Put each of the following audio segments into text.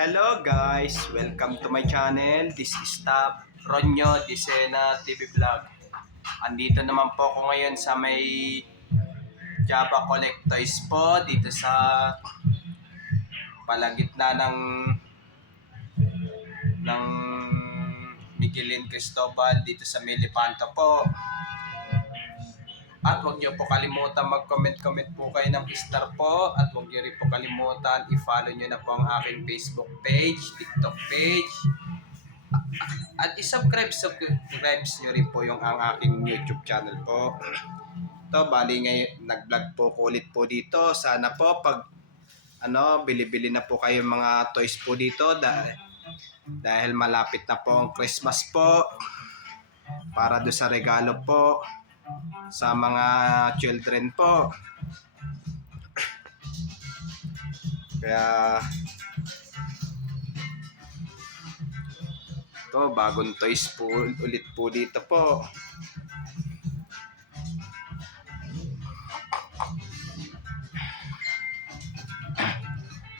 Hello guys! Welcome to my channel. This is Tab Ronyo Disena TV Vlog. Andito naman po ako ngayon sa may Java Collect Toys po dito sa palagitna ng Miguelin Cristobal dito sa Milipanto po. At huwag niyo po kalimutan mag-comment po kayo ng star po. At huwag niyo rin po kalimutan i-follow niyo na po ang aking Facebook page, TikTok page. At i-subscribe nyo rin po yung ang aking YouTube channel po. Ito, bali ngayon, nag-vlog po ko ulit po dito. Sana po pag bili-bili na po kayo mga toys po dito dahil malapit na po ang Christmas po. Para do sa regalo po sa mga children po. Kaya ito, bagong toys po ulit po dito po.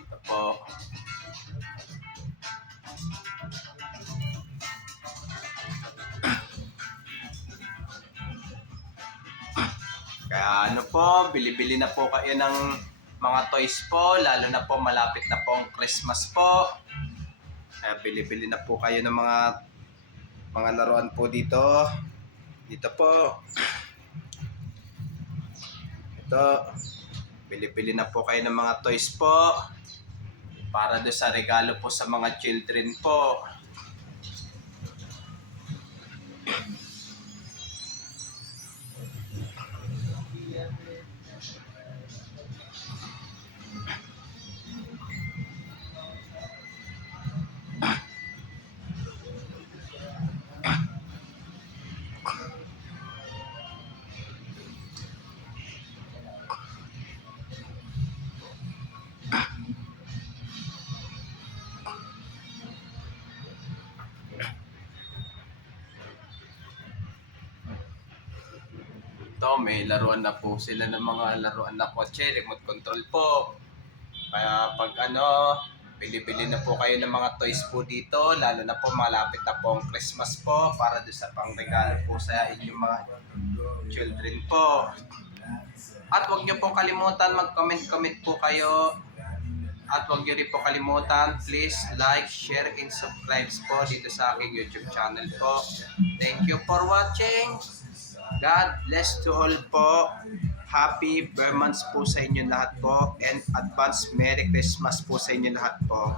Ito po. Kaya bili-bili na po kayo ng mga toys po, lalo na po malapit na po ang Christmas po. Kaya bili-bili na po kayo ng mga laruan po dito. Dito po. Ito. Bili-bili na po kayo ng mga toys po para do sa regalo po sa mga children po. Ito, may laruan na po sila ng mga laruan na kotse, remote control po. Kaya pag bili-bili na po kayo ng mga toys po dito, lalo na po malapit na po ang Christmas po para doon sa pangregalo po sa inyong mga children po. At huwag niyo po kalimutan mag-comment po kayo. At huwag niyo rin po kalimutan, please like, share, and subscribe po dito sa aking YouTube channel po. Thank you for watching. God bless to all po. Happy Burmans po sa inyo lahat po. And advance Merry Christmas po sa inyo lahat po.